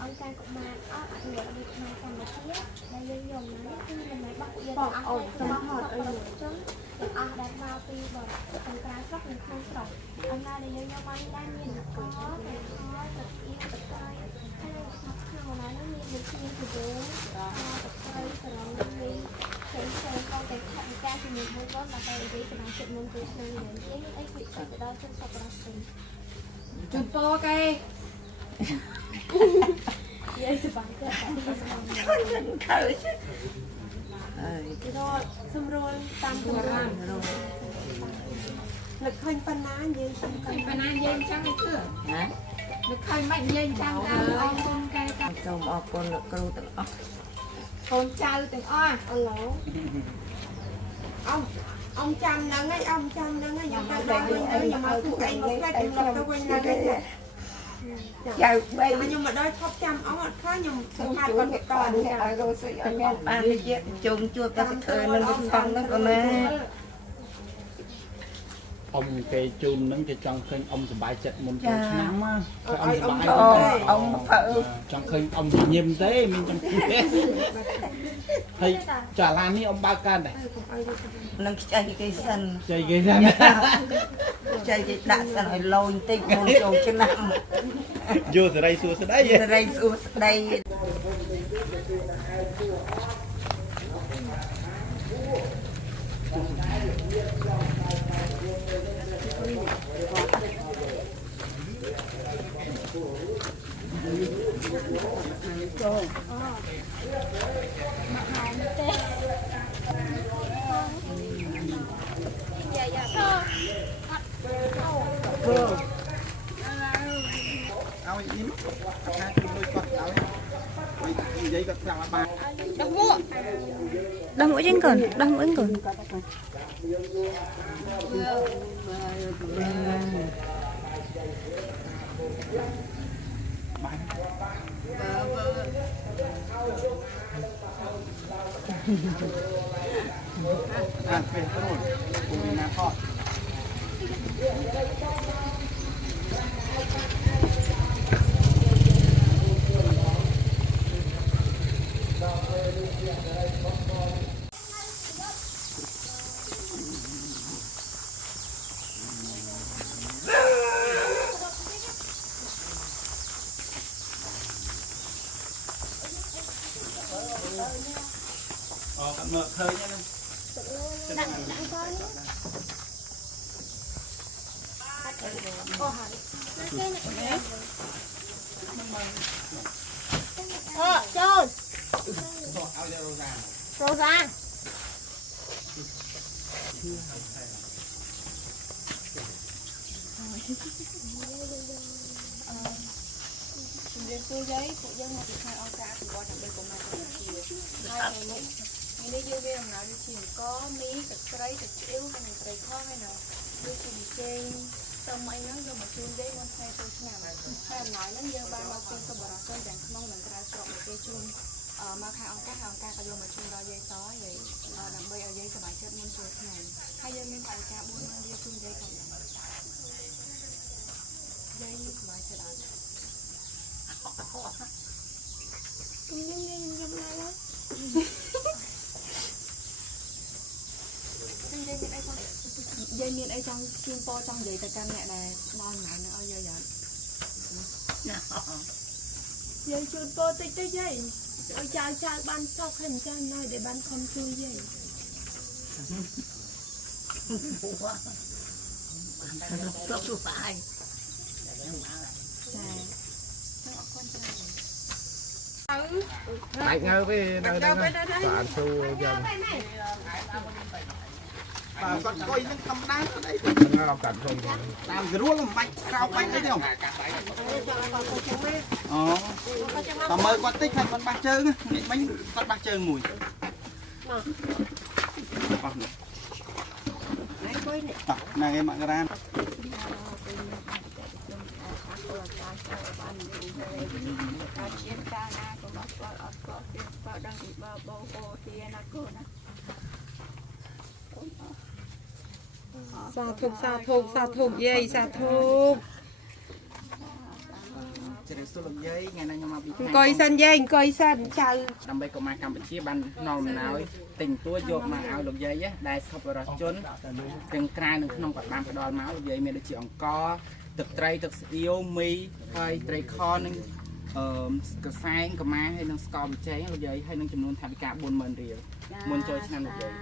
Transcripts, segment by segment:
ông ca cũng mà ảnh hưởng bị mai còn một chiếc đây dương dùng nó khi mình mới bắt dân ổn trong hot ở lửa trứng ông đặt vào pi bật ông ca sắp mình không sọc ông ra đây dương nhau anh đang nhìn có để có thật yêu thật coi hay là sắp nào nói nó nhìn được nhìn thì đúng thật coi rồi nó đi sẽ con cái thằng ca thì mình không có mà đây đi cái nói chuyện môn tôi chơi đến cái ấy bị sắp ở đó trên sọc đó tình chụp to cây vậy thì bạn cái khởi chứ cái đó xâm rồi tam xâm rồi lực khơi pan ná gì khơi pan ná gì chắc cái cửa hả lực khơi mạnh gì chắc ông con cây xong con được kêu tự con trai từng alo ông chăm nắng ấy ông chăm nắng ấy nhưng mà đó nhưng mà phụ anh một cái tìm lọc tôi quên là cái chào bây nhưng mà đôi khóc chăm ông ở khó nhưng sự phạt còn cái toàn rồi sự ăn đi chết chung chua ta thời nó cũng xong nó còn nè ông cái chun nâng cái trong khơi ông sờ bài chật một chỗ nắng á ông phở trong khơi ông nhiêm thế mình trong thế thầy trả lan đi ông ba can này nâng chơi cái sân chơi cái ra chơi cái đạn sân rồi lôi tinh một chỗ trên năm vô từ đây xuống đây ao gì mất hai cái đôi con áo gì đấy có sao ba đong mũi trên cồn đong mũi cồnเป็นขนมปูดีนาทอดmở khơi nha đặng con chơi rồi ra Cô giấy phụ dân một hai ông ca thì qua thằng bên của mình là chiều hai ngày một ngày đây vô về nào đi chiều có mí cái cây cái xíu hay là cây kho hay nào đi chiều trên xong anh nói vô một chuông giấy con thay tôi nhà mà hai nói nó giờ ba mau kia xong bảo tôi chẳng mong mình ra chọn một cái chuông mà hai ông ca cái vô một chuông đó dây tó vậy đằng bây ở dây sờ bài chết muôn chuột này hai dân nên phải ca buôn dây chuông dây còn dây sờ bài chết ăn dây miền ấy trong chim po trong giấy tại căn mẹ này non mẹ nó ơi giờ giờ chuột po tích tới dây ôi cha ban sóc hình cha này để ban con chui dây sốc chụp ai con trai Bạch ngơ với đâu bên đây Bạn xu dân con coi những cầm đá ở đây Nó làm cảnh không làm cái ruộng bạch cao bạch đấy không tao mời con tích hay con bạc trơn nghĩ bánh con bạc trơn mùi này em mạng ra xa thục dây xa thụcจะได้สู้ลมเย้ยไงนะยังมาบี coi xanh dây coi xanh chào ដើម្បីកុមារកម្ពុជាបាននាំអំណោយទិញទួយកមកឲ្យលោកយាយដែលស្ថិតបរិជនទាំងក្រៅនិងក្នុងគាត់បានផ្ដល់មកលោកយាយមានដូចជាអង្ករទឹកត្រីទឹកស្អៀវមីហើយត្រីខនិងកសែងកម៉ាហើយនិងស្ករប៊ីចេងលោកយាយហើយនឹងចំនួនថវិកា 40000 រៀលមុនចូលឆ្នាំលោកយាយ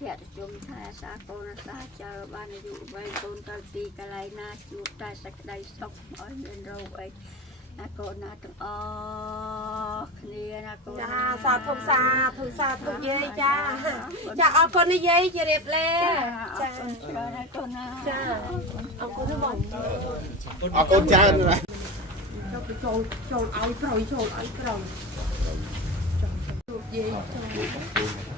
ជាជុំថាសាកូនសាចើបានអាយុវែងកូនទៅទីកន្លែងណាជួបតែសេចក្តីសុខឲ្យមានរោគអីណាកូនណាទាំងអស់គ្នាណាកូន ចាសាធុសាធុយាយចាចាអរគុណណាយាយជម្រាបលា ចា ចា ហើយកូនណា ចាអរគុណបង Ở con trai này ចូលឲ្យប្រយចូលឲ្យប្រយជួបយាយចូល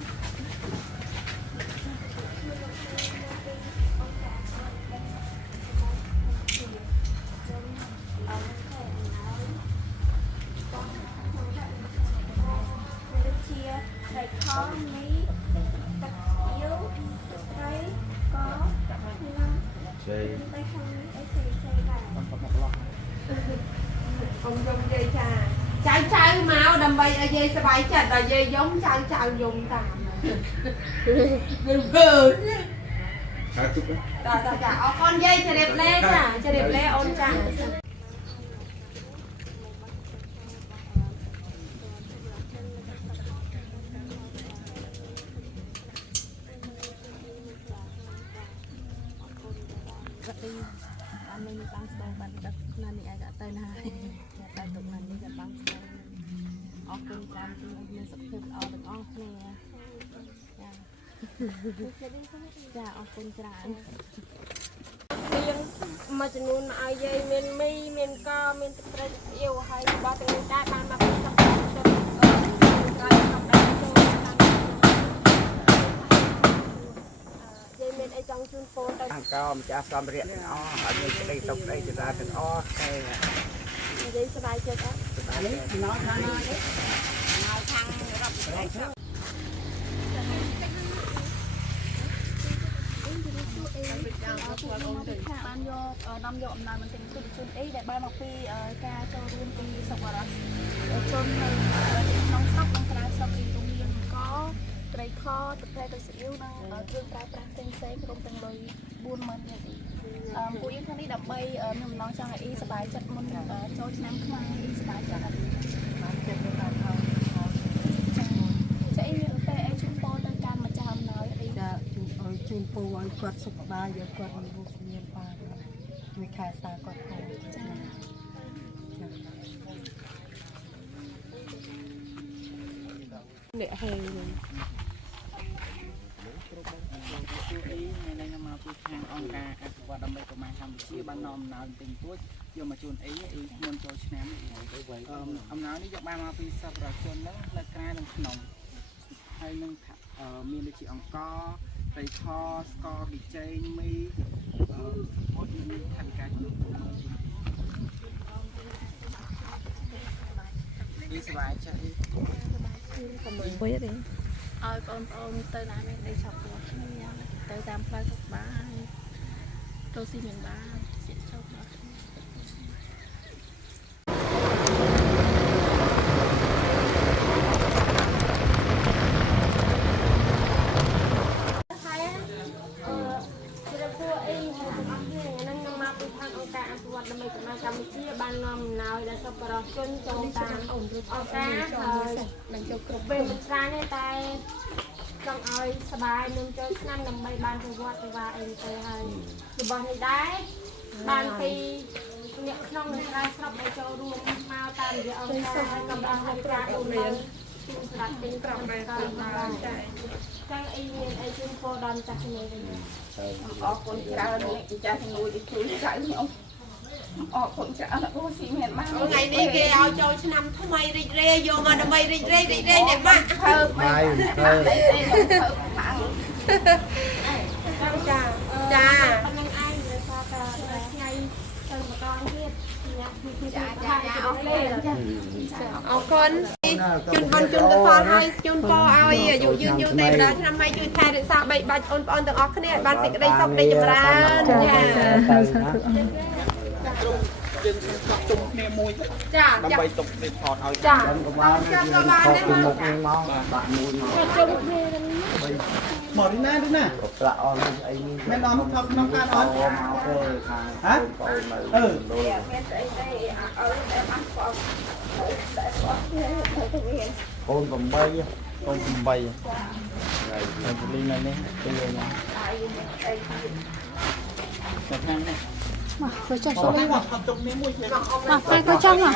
ông dùng dây cha cháu máu đầm bay ở dây sẽ bay chặt ở dây giống cháu dùng tạm ta con dây cho đẹp lên cho đẹp lên ôn cha mình băng sông bắn đất nên thì ai đã tên hai tại tụi mình đi gặp băng sông ở cùng làm thì mình sắp thực ở được ở nè dạ ở cùng tràn មួយចំនួនមកឲ្យយាយមានមីមានកមានទឹកត្រីស្អៀវហើយរបស់ទាំងនេះដែរបានមកពីសក់ទៅក្រោយកំដៅចូលតាមយាយមានអីចង់ជូនពរទៅ អង្គម្ចាស់សំរៀកទាំងអស់ឲ្យមានក្តីសុខក្តីចម្រើនទាំងអស់តែ និយាយសប្បាយចិត្តអត់ សប្បាយទេ nóiខាងរដ្ឋបាល បានយកនាំយកអំណោយមិនទាំងទុតិជនអីដែលបានមកពីការចូលរួមពីសប្បុរសជននៅក្នុងស្រុកនិងក្រៅស្រុកពីទូមានក៏ត្រីខទឹកត្រីទឹកស្អៀវនិងគ្រឿងប្រើប្រាស់ផ្សេងៗរួមទាំងលុយ 40000 រៀលពួកយើងខាងនេះដើម្បីខ្ញុំអំណងចង់ឲ្យអ៊ីសប្បាយចិត្តមុនចូលឆ្នាំខ្មែរអ៊ីសប្បាយចិត្តអត់បានចិត្តទៅតាមហើយចាអ៊ីមានតែអីជូនពរទៅកាន់ម្ចាស់អំណោយអី ចាជូនពរឲ្យគាត់សុខសប្បាយឲ្យគាត់មានរូបមានបានជួយខែសាគាត់ផងចាអ្នកហេ នៅមកពីខាងអង្គការអភិវឌ្ឍដើម្បីកុមារកម្ពុជាបាននាំអំណោយទិញទួចយកមកជូនអីមុនចូលឆ្នាំអំណោយនេះយកបានមកពីសប្បុរសជនហ្នឹងនៅក្រៅនិងក្នុងហើយនឹងមានដូចជាអង្គត្រីខស្ករប៊ីចេងមីពុតមានថវិកាជួយនេះសប្បាយចិត្តនេះ bây giờ đi ឲ្យបងប្អូនទៅណាមានអីឆាប់ទៅគ្នាទៅតាមផ្លូវទៅបានទៅទីមានបានជាចុះដល់គ្នា ហើយជ្រាបសួរអីមកទាំងអស់គ្នាហ្នឹងខ្ញុំមកពីខាងអង្គការអភិវឌ្ឍដើម្បីកុមារកម្ពុជាបាននាំអំណោយដល់សប្បុរសជនចូលតាមអង្គការហើយនឹងចូលគ្រប់ពេលមិនច្រើនទេតែចង់ឲ្យសប្បាយនឹងចូលឆ្នាំដើម្បីបានប្រវត្តិសេវាអីទៅហើយរបស់នេះដែរ បានពីអ្នកក្នុងនឹងស្រ័យស្រុកឲ្យចូលរួមមកតាមរយៈអង្គការឲ្យកំដៅហៅប្រាក់រៀនជូនស្ដាប់ពេញក្រំបានចាចឹងអីមានអីជូនពោដល់ចាស់នេះវិញ អរគុណច្រើនអ្នកចាស់ជំនួយជួយចៅខ្ញុំអរគុណច្រើនអូស៊ីមានបានថ្ងៃនេះគេឲ្យចូលឆ្នាំថ្មីរីករាយយកមកដើម្បីរីករាយអ្នកបាក់ធ្វើបាយធ្វើចាចាប៉ុណ្ណឹងឯងដោយសារតែថ្ងៃទៅម្ដងទៀតអ្នកគឺចាអស់លេអរគុណជូនបងជូនកសលឲ្យជូនពរឲ្យអាយុយឺនយូរតែម្ដងឆ្នាំថ្មីជួយថែរក្សាបីបាច់អូនបងទាំងអស់គ្នាបានសេចក្តីសុខនៃចម្រើនចា យើងស្បជុំគ្នាមួយ ចា ដើម្បីទុកនេះថតឲ្យ ចា ក៏បានខកពីមុខនេះមកបាក់មួយមក ជុំគ្នានឹង មកទីណាទីណា ក៏ប្រាក់អនអីនេះ មែនអត់ថតក្នុងការអត់ មកទៅខាង ហ៎ បងនៅ អឺ មានស្អីទេឲ្យតែបានបងតែបងទៅវិញកូន8ថ្ងៃ ហើយលីនៅនេះទៅវិញមកតែខាងនេះ មកទៅចុះ ចូលនេះមកថតទុកនេះមួយទៀត មកទៅចុះមក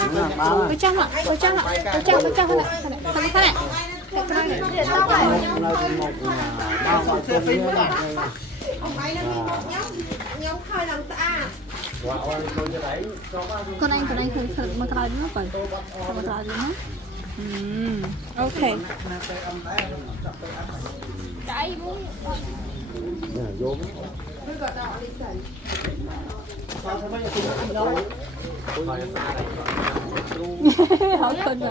ទៅចុះមកទៅចុះមកទៅចុះទៅចុះហ្នឹងហ្នឹងនៅមុខណាមកមកទៅវិញមក ông ấy nó đi một nhóm hơi làm xa កូនឯងឃើញមកក្រោយមកបើមកក្រោយមកអូខេ chạy muốn យក ហើយឃើញហើយ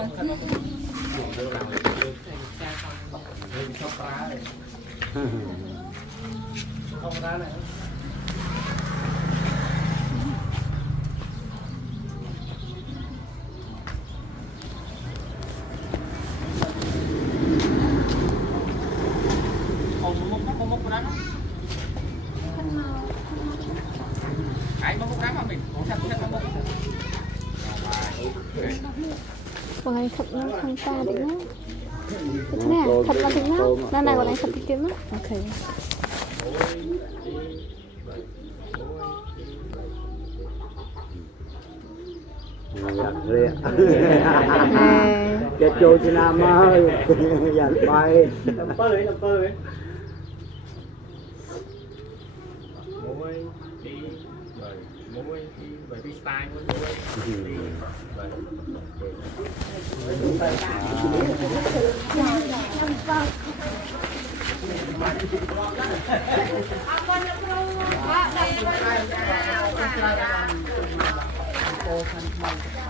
không một rắn anh một rắn mà mình chắc không một បងឯងខិតនឹងខាងតាតិចណានេះខិតមកតិចណាណាបងឯងខិតតិចទៀតណាអូខេ จะโจชนะมาอยากไป Hãy subscribe cho kênh Ghiền Mì Gõ để không bỏ lỡ những video hấp dẫn